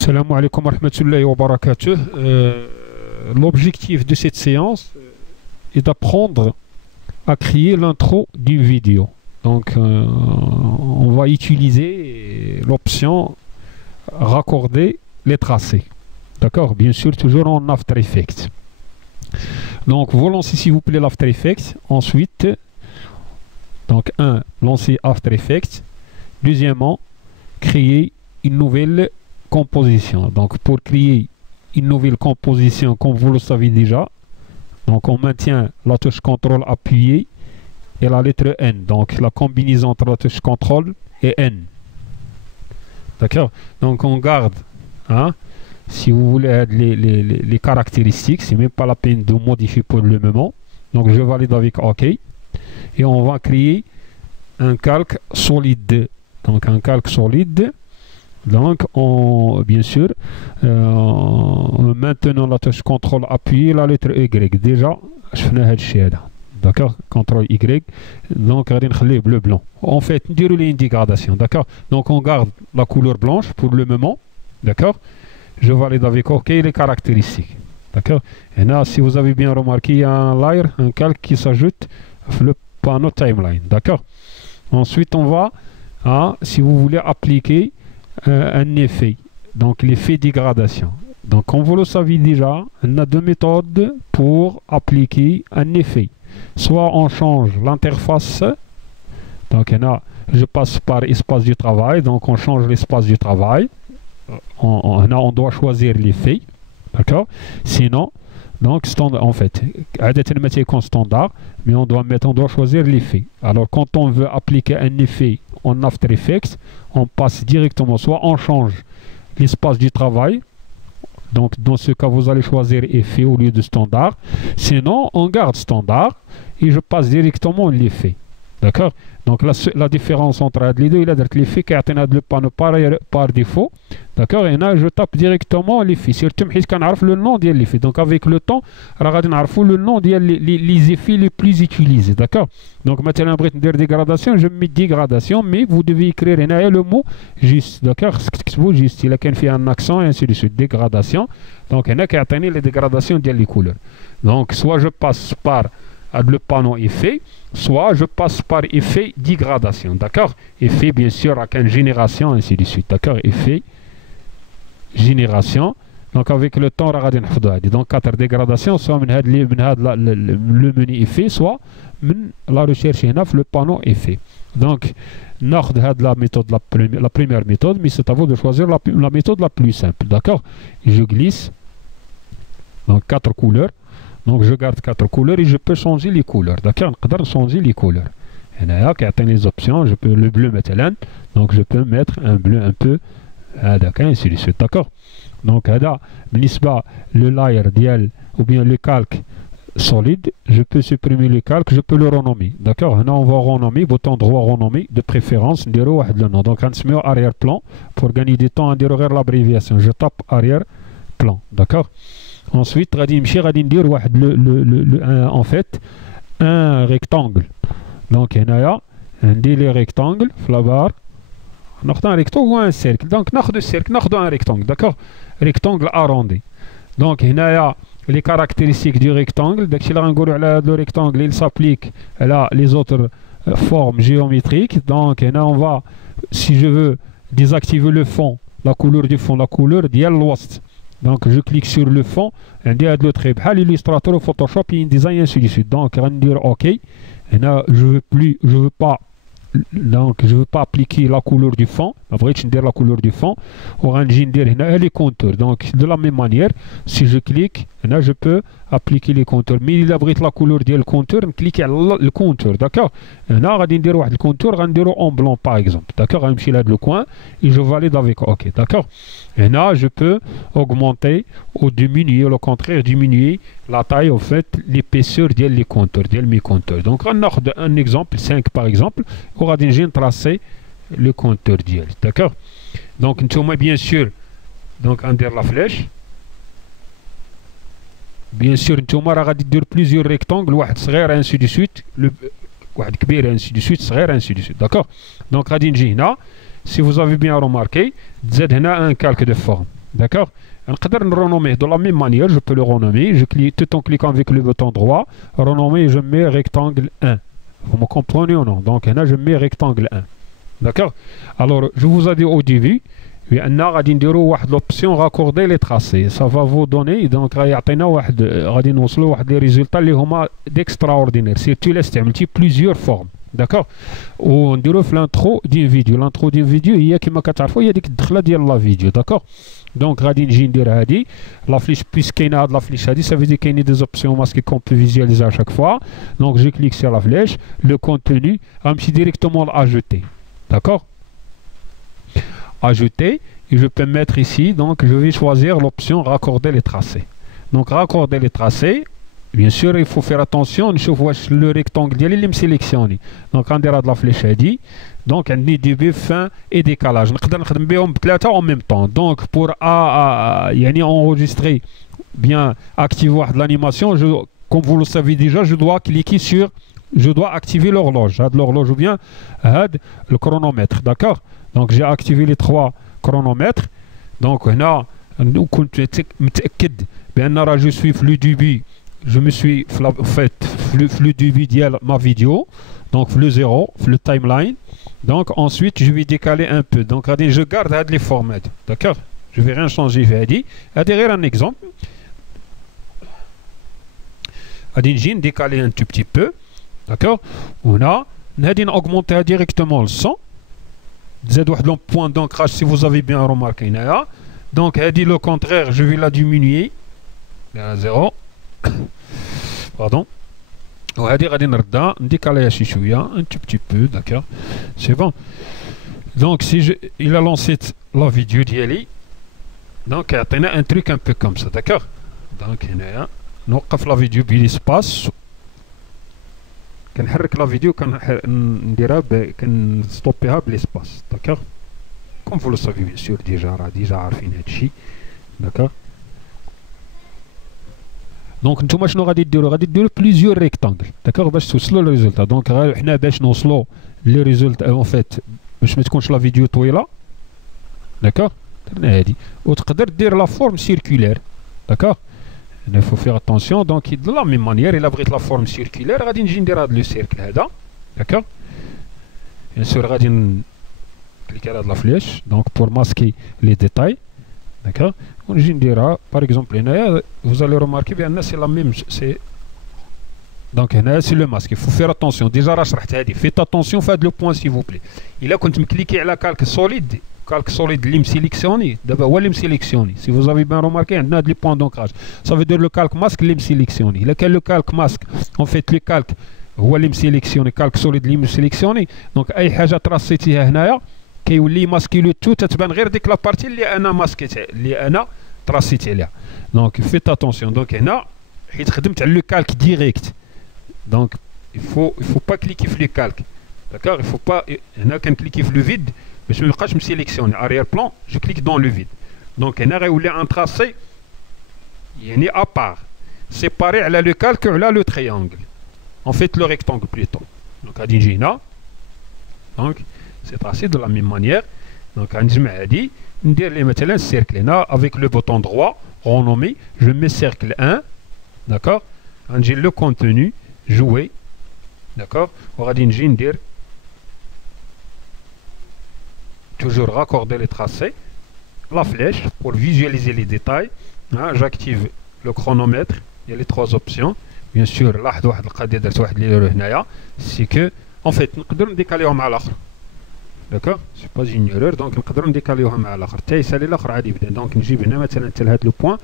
Salam alaikum wa rahmatullahi wa barakatuh. L'objectif de cette séance est d'apprendre à créer l'intro d'une vidéo. Donc, on va utiliser l'option raccorder les tracés. D'accord? Bien sûr, toujours en After Effects. Donc, vous lancez s'il vous plaît l'After Effects. Ensuite, donc, lancez After Effects. Deuxièmement, créer une nouvelle composition. Donc, pour créer une nouvelle composition, comme vous le savez déjà, donc on maintient la touche CTRL appuyée et la lettre N. Donc, la combinaison entre la touche CTRL et N. D'accord? Donc, on garde, si vous voulez, les caractéristiques. C'est même pas la peine de modifier pour le moment. Donc, je valide avec OK. Et on va créer un calque solide. Donc, un calque solide. Donc, bien sûr, maintenant la touche CTRL appuyée, la lettre Y. Déjà, je fais d'accord, CTRL Y. Donc, on va bleu blanc. En fait, on déroule une dégradation. D'accord. Donc, on garde la couleur blanche pour le moment. D'accord. Je valide avec OK les caractéristiques. D'accord. Et là, si vous avez bien remarqué, il y a un layer, un calque qui s'ajoute sur le panneau timeline. D'accord. Ensuite, on va, si vous voulez appliquer un effet, donc l'effet dégradation. Donc, comme vous le savez déjà, on a deux méthodes pour appliquer un effet. Soit on change l'interface, donc je passe par espace du travail, donc on change l'espace du travail. On doit choisir l'effet, d'accord. Sinon, donc en fait, standard, mais on doit choisir l'effet. Alors, quand on veut appliquer un effet en After Effects, on passe directement, soit on change l'espace du travail, donc dans ce cas vous allez choisir effet au lieu de standard, sinon on garde standard et je passe directement l'effet. D'accord. Donc la différence entre les deux, il y a l'effet qui est le panneau par défaut. D'accord. Et là je tape directement l'effet. Surtout le nom de l'effet. Donc avec le temps, on va le nom des effets les plus utilisés. D'accord. Donc maintenant, après dire dégradation, je mets dégradation, mais vous devez écrire le mot juste. D'accord. Juste, il a qu'un fait un accent et ainsi de suite. Dégradation. Donc il y a qui atteint les dégradations des couleurs. Donc soit je passe par le panneau effet, soit je passe par effet dégradation. D'accord. Effet bien sûr avec une génération ainsi de suite. D'accord. Effet génération. Donc avec le temps on va donc 4 dégradations, soit le menu effet, soit la recherche le panneau effet. Donc la méthode la première méthode, mais c'est à vous de choisir la méthode la plus simple. D'accord. Je glisse donc 4 couleurs. Donc je garde 4 couleurs et je peux changer les couleurs. D'accord. Je peux changer les couleurs. Et là, qui atteint les options, je peux le bleu maintenant. Donc je peux mettre un bleu un peu ainsi de suite. D'accord. Donc le layer dial ou bien le calque solide, je peux supprimer le calque, je peux le renommer. D'accord. Là on va renommer, bouton droit renommer, de préférence le nom. Donc on se met arrière-plan pour gagner du temps à déroger l'abréviation. Je tape arrière-plan. D'accord. Ensuite, en fait, un rectangle. Donc, il y a un rectangle, flabar. On a un rectangle ou un cercle. Donc, on a un cercle, on a un rectangle. D'accord. Rectangle arrondi. Donc, il y a les caractéristiques du rectangle. Donc, si le rectangle il s'applique à les autres formes géométriques. Donc, on va, si je veux désactiver le fond, la couleur du fond, la couleur d'il l'ouest. Donc je clique sur le fond, on dit à l'autre Illustrator, Photoshop, InDesign, ainsi de suite. Donc on va dire OK. Et là, je veux pas appliquer la couleur du fond. Après, je vais dire la couleur du fond. Orange, je vais dire les contours. Donc de la même manière, si je clique, là je peux appliquer les contours. Mais il abrite la couleur du contour, on clique sur le contour. D'accord. Là, on va dire le contour, on va dire en blanc par exemple. D'accord. On va me là le coin et je valide avec OK. D'accord. Et là, je peux augmenter ou diminuer, au contraire, diminuer la taille, en fait, l'épaisseur des contours, mes contours. Donc, on a un exemple, 5 par exemple, on va déjà tracer le contour d'elle. D'accord. Donc, bien sûr, donc, on la flèche. Bien sûr, on va dire plusieurs rectangles, ainsi de suite. واحد كبير ainsi de suite صغير ainsi de suite. D'accord. Donc غادي نجي هنا. Si vous avez bien remarqué, تزاد هنا un calque de forme. D'accord. نقدر renommer de la même manière, je peux le renommer, je clique tout en cliquant avec le bouton droit, renommer, je mets rectangle 1. Vous me comprenez ou non? Donc là je mets rectangle 1. D'accord. Alors je vous ai dit au début, بأن غادي نديرو واحد l'option raccorder les tracés. Ça va vous donner donc غيعطينا واحد غادي نوصلوا واحد les résultats اللي هما d'extraordinaire. Surtout là استعملتي plusieurs formes. داكوغ ونديرو في الانترو ديال فيديو. الانترو ديال فيديو هي كما كتعرفوا هي ديك الدخله ديال لا فيديو. داكوغ دونك غادي نجي ندير هادي لا فليش بيس كاينه هاد لا فليش هادي ça veut dire كاينين دي زوبسيون ماسكي كون بو فيزواليزي à chaque fois. Donc je clique sur la flèche, le contenu غنمشي directement ajouter. D'accord. Ajouter et je peux mettre ici, donc je vais choisir l'option raccorder les tracés. Donc raccorder les tracés. Bien sûr, il faut faire attention, نشوف واش le rectangle ديالي اللي مسيليكسيوني. دونك غندير هاد لا فليش هادي. دونك عندي début, fin et décalage. نقدر نخدم بهم بثلاثه en même temps. Donc pour يعني enregistrer bien activer واحد l'animation, comme vous le savez déjà, je dois cliquer sur je dois activer l'horloge. هاد l'horloge ou bien هاد le chronomètre. D'accord. Donc j'ai activé les trois chronomètres. Donc هنا كنت متاكد بان راه je suis في le début. Je me suis fait le début de ma vidéo, donc le 0, le timeline. Donc ensuite je vais décaler un peu. Donc je garde les formats. D'accord. Je vais rien changer. Je vais derrière un exemple. Je vais décaler un tout petit peu. D'accord. On a augmenter directement le son. Le point d'ancrage si vous avez bien remarqué. Donc le contraire, je vais la diminuer. À 0. Pardon. وهذه غادي نردها نديكاليها شي شويه un tout petit peu. D'accord. C'est bon. Donc si il a lancé la vidéo ديالي donc عطينا un truc un peu comme ça. D'accord. Donc هنايا نوقف لا فيديو بالاسباس كنحرك لا فيديو كنديرها كنستوبيها بالاسباس. D'accord. Comme vous le savez bien sûr déjà عارفين هادشي. D'accord. دونك نتوما شنو غادي ديروا؟ غادي ديروا بليزيور ريكتانجل. داكوغ باش توصلوا للريزولتا. دونك حنا باش نوصلوا لي ريزولتا اون فيت باش ما تكونش لا فيديو طويله. داكوغ درنا هادي وتقدر دير لا فورم سيركولير. داكوغ هنا فو فيغ اتونسيون. دونك دو لا ميم مانيير الا بغيت لا فورم سيركولير غادي نجي ندير هاد لو سيركل هذا. داكوغ بيان سور غادي نكليك على هاد لا فليش دونك بور ماسكي لي ديتاي. D'accord. ونجي نديرها par exemple هنايا vous allez remarquer بان سي لا ميم سي دونك هنا سي لو ماسك. il faut faire attention. ديجا راه شرحت هادي. فيت اتونسيون في هاد لو بوين سي فو بلي. الا كنت مكليكي على كالك سوليد اللي مسيليكسيوني دابا هو اللي مسيليكسيوني. سي vous avez bien remarqué عندنا هاد لي بوين دونكراج ça veut dire le calque masque اللي مسيليكسيوني. الا كان لو كالك ماسك en fait لو كالك هو اللي مسيليكسيوني كالك سوليد اللي مسيليكسيوني دونك اي حاجه تراسيتيها هنايا كيولي ماسكي لو تو تتبان غير ديك لابارتي اللي انا ماسكيت اللي انا تراسيت عليها. دونك فيت اتونسيون. دونك هنا حيت خدمت على لو كالك ديريكت دونك il faut pas cliquer في لو كالك. داكوغ il faut pas هنا كنكليكي في لو فيد باش ما يبقاش مسيليكسيوني اريير بلان. جو كليك دون لو فيد. دونك هنا غيولي ان تراسي يعني ابار سيباري على لو كالك وعلى لو تريانجل en fait le rectangle plutôt. دونك غادي نجي هنا دونك c'est tracé de la même manière. Donc غنجمع هادي ندير لي مثلا السيركل هنا avec le bouton droit renommer je mets cercle 1. d'accord. غنجي le contenu jouer. d'accord. وغادي نجي ندير toujours raccorder les tracés la flèche pour visualiser les détails. j'active le chronomètre. il y a les trois options bien sûr. لاحظ واحد القضيه درت واحد لي هنايا سي كو en fait نقدر نديكاليوهم على الاخر. داكوغ سي با اون ايرور. دونك نقدروا نديكاليوها مع الاخر حتى يسالي الاخر عادي يبدا. دونك نجيب هنا مثلا حتى لهاد لو بوين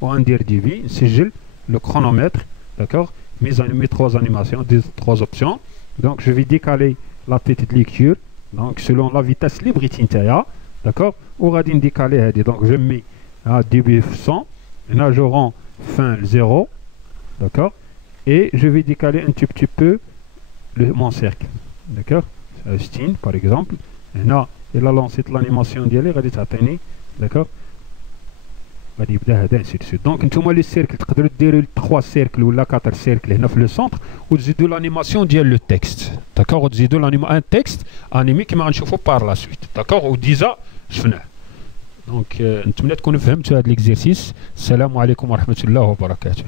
وغندير دي في نسجل لو كرونومتر. داكوغ mes trois animations des trois options. donc je vais décaler la tête de lecture donc selon la vitesse اللي بغيتي نتايا. داكوغ وغادي نديكالي هادي. دونك je mets à début 100 هنا je rends fin 0. d'accord. et je vais décaler un tout petit peu mon cercle. d'accord. 16 par exemple. هنا il a lancé l'animation ديالي غادي تعطيني. d'accord. غادي يبدا هذا انسي سويت. دونك نتوما لي سيركل تقدروا ديروا 3 سيركل ولا 4 سيركل هنا في لو سونتر وتزيدوا لانيماسيون ديال لو تكست داكوغ وتزيدوا ان تكست انيمي كيما غنشوفوا بار لا سويت داكوغ وديجا شفناه. دونك نتمنى تكونوا فهمتوا هذا ليكزيرسيس. السلام عليكم ورحمه الله وبركاته.